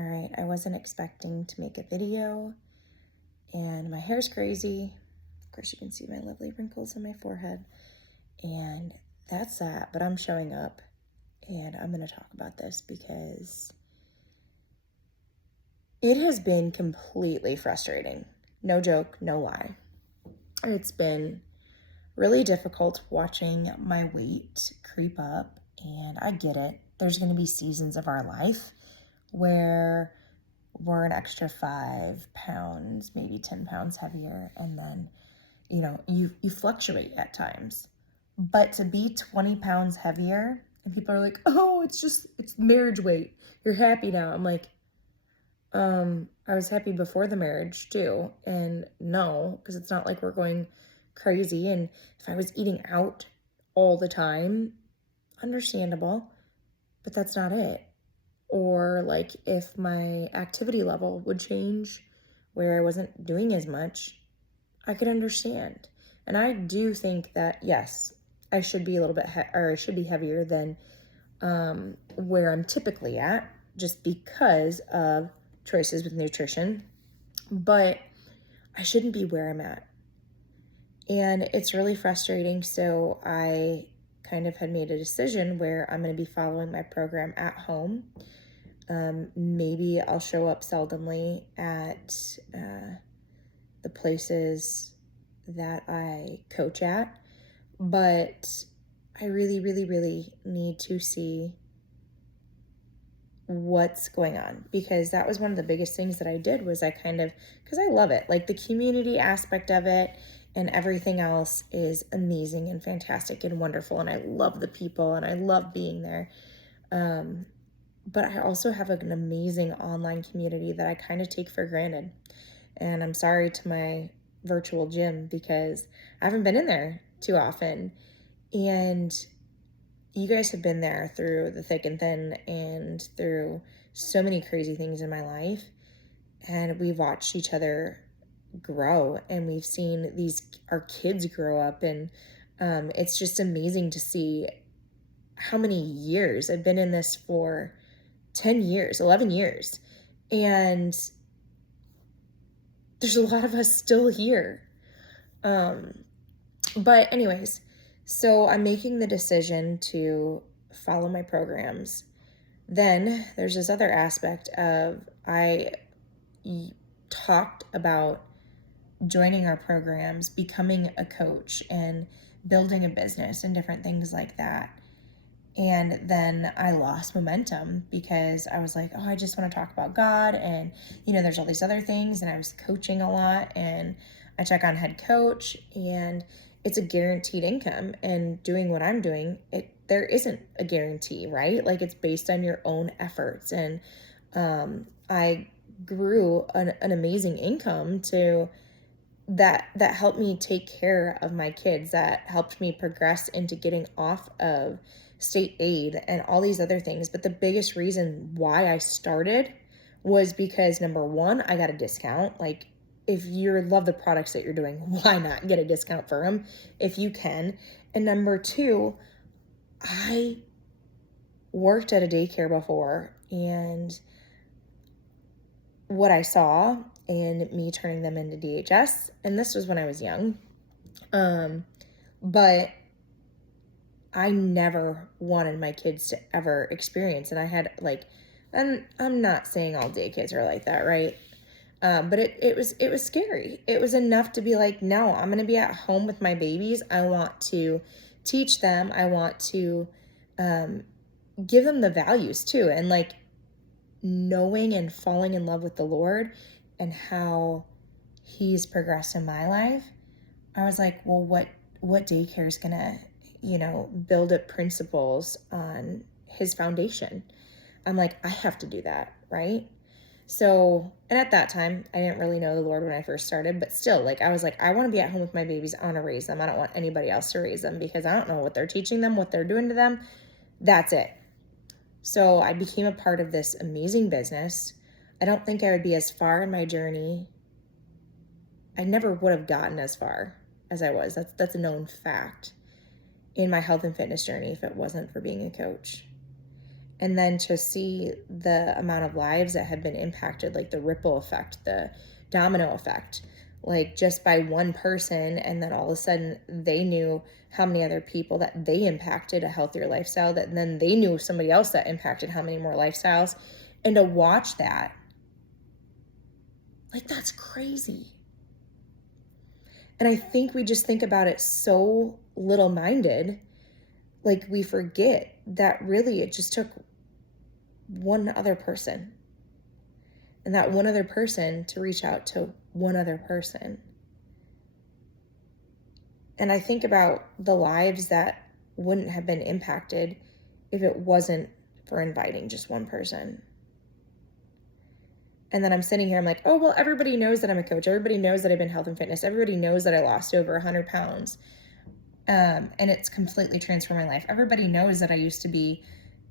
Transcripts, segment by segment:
All right, I wasn't expecting to make a video, and my hair's crazy. Of course, you can see my lovely wrinkles on my forehead, and that's that. But I'm showing up, and I'm going to talk about this because it has been completely frustrating. No joke, no lie. It's been really difficult watching my weight creep up, and I get it. There's going to be seasons of our life where we're an extra 5 pounds, maybe 10 pounds heavier, and then you fluctuate at times. But to be 20 pounds heavier, and people are like, oh, it's marriage weight, you're happy now. I'm like, I was happy before the marriage too, and no, because it's not like we're going crazy. And if I was eating out all the time, understandable, but that's not it. Or like if my activity level would change where I wasn't doing as much, I could understand. And I do think that, yes, I should be a little bit, or I should be heavier than where I'm typically at, just because of choices with nutrition, but I shouldn't be where I'm at. And it's really frustrating. So I kind of had made a decision where I'm going to be following my program at home. Maybe I'll show up seldomly at the places that I coach at, but I really, really, really need to see what's going on, because that was one of the biggest things that I did was because I love it, like the community aspect of it and everything else is amazing and fantastic and wonderful, and I love the people and I love being there. But I also have an amazing online community that I kind of take for granted. And I'm sorry to my virtual gym because I haven't been in there too often. And you guys have been there through the thick and thin and through so many crazy things in my life. And we've watched each other grow, and we've seen our kids grow up. And it's just amazing to see how many years I've been in this for 10 years, 11 years. And there's a lot of us still here. But anyways, so I'm making the decision to follow my programs. Then there's this other aspect of I talked about joining our programs, becoming a coach, and building a business and different things like that. And then I lost momentum because I was like, oh, I just want to talk about God. And, there's all these other things. And I was coaching a lot, and I check on head coach, and it's a guaranteed income. And doing what I'm doing, there isn't a guarantee, right? Like it's based on your own efforts. And I grew an amazing income that helped me take care of my kids, that helped me progress into getting off of state aid and all these other things. But the biggest reason why I started was because, number one, I got a discount. Like, if you love the products that you're doing, why not get a discount for them if you can? And number two, I worked at a daycare before, and what I saw and me turning them into DHS, and this was when I was young, but I never wanted my kids to ever experience, and I had and I'm not saying all day kids are like that, right? But it was scary. It was enough to be like, no, I'm gonna be at home with my babies. I want to teach them. I want to give them the values too, and knowing and falling in love with the Lord and how He's progressed in my life. I was like, well, what daycare is gonna build up principles on His foundation? I'm like, I have to do that, right? So, and at that time, I didn't really know the Lord when I first started, but still, I was like, I want to be at home with my babies. I want to raise them. I don't want anybody else to raise them because I don't know what they're teaching them, what they're doing to them. That's it. So I became a part of this amazing business. I don't think I would be as far in my journey. I never would have gotten as far as I was. That's a known fact in my health and fitness journey if it wasn't for being a coach. And then to see the amount of lives that have been impacted, like the ripple effect, the domino effect, like just by one person, and then all of a sudden they knew how many other people that they impacted a healthier lifestyle, that then they knew somebody else that impacted how many more lifestyles. And to watch that, like, that's crazy. And I think we just think about it so little-minded, like we forget that really it just took one other person, and that one other person to reach out to one other person. And I think about the lives that wouldn't have been impacted if it wasn't for inviting just one person. And then I'm sitting here, I'm like, oh, well, everybody knows that I'm a coach. Everybody knows that I've been health and fitness. Everybody knows that I lost over 100 pounds. And it's completely transformed my life. Everybody knows that I used to be,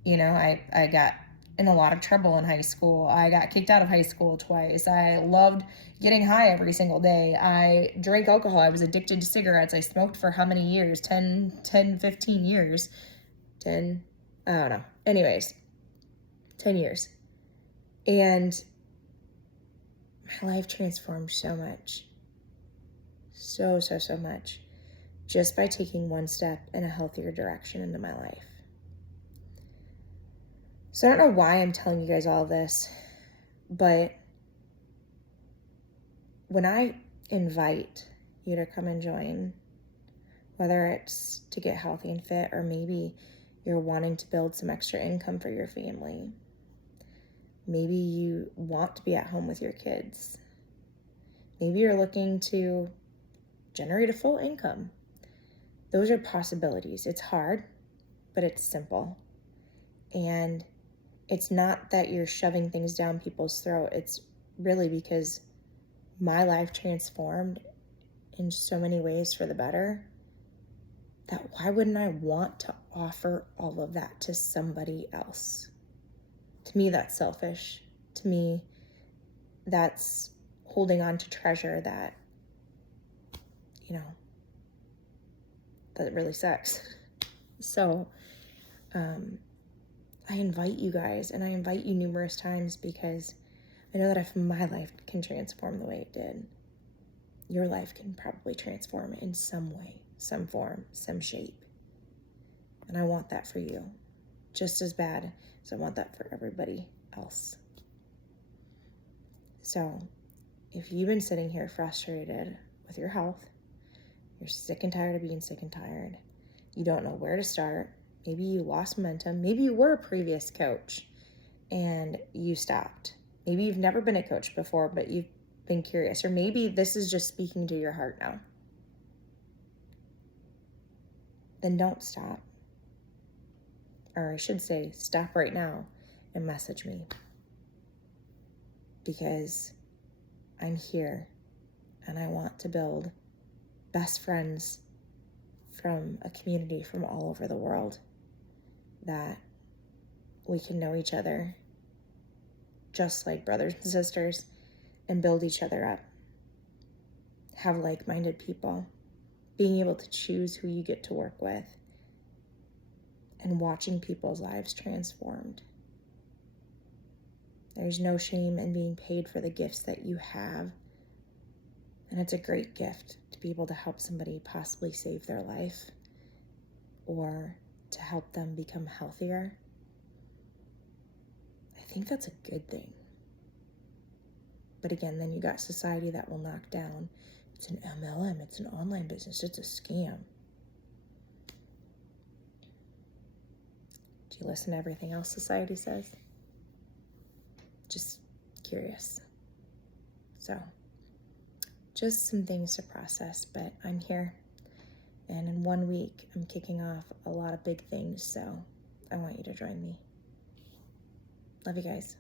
I got in a lot of trouble in high school. I got kicked out of high school twice. I loved getting high every single day. I drank alcohol. I was addicted to cigarettes. I smoked for how many years? 15 years. 10, I don't know. Anyways, 10 years. And my life transformed so much. So much. Just by taking one step in a healthier direction into my life. So I don't know why I'm telling you guys all this, but when I invite you to come and join, whether it's to get healthy and fit, or maybe you're wanting to build some extra income for your family, maybe you want to be at home with your kids, maybe you're looking to generate a full income. Those are possibilities. It's hard, but it's simple. And it's not that you're shoving things down people's throat. It's really because my life transformed in so many ways for the better, that why wouldn't I want to offer all of that to somebody else? To me, that's selfish. To me, that's holding on to treasure that, that really sucks. So, I invite you guys, and I invite you numerous times, because I know that if my life can transform the way it did, your life can probably transform in some way, some form, some shape. And I want that for you just as bad as I want that for everybody else. So if you've been sitting here frustrated with your health, you're sick and tired of being sick and tired, you don't know where to start, maybe you lost momentum, maybe you were a previous coach and you stopped. Maybe you've never been a coach before, but you've been curious, or maybe this is just speaking to your heart now. Then don't stop. Or I should say, stop right now and message me. Because I'm here and I want to build best friends from a community from all over the world, that we can know each other just like brothers and sisters and build each other up. Have like-minded people, being able to choose who you get to work with, and watching people's lives transformed. There's no shame in being paid for the gifts that you have. And it's a great gift to be able to help somebody possibly save their life, or to help them become healthier. I think that's a good thing. But again, then you got society that will knock down. It's an MLM, it's an online business, it's a scam. Do you listen to everything else society says? Just curious. So, just some things to process, but I'm here. And in 1 week, I'm kicking off a lot of big things, so I want you to join me. Love you guys.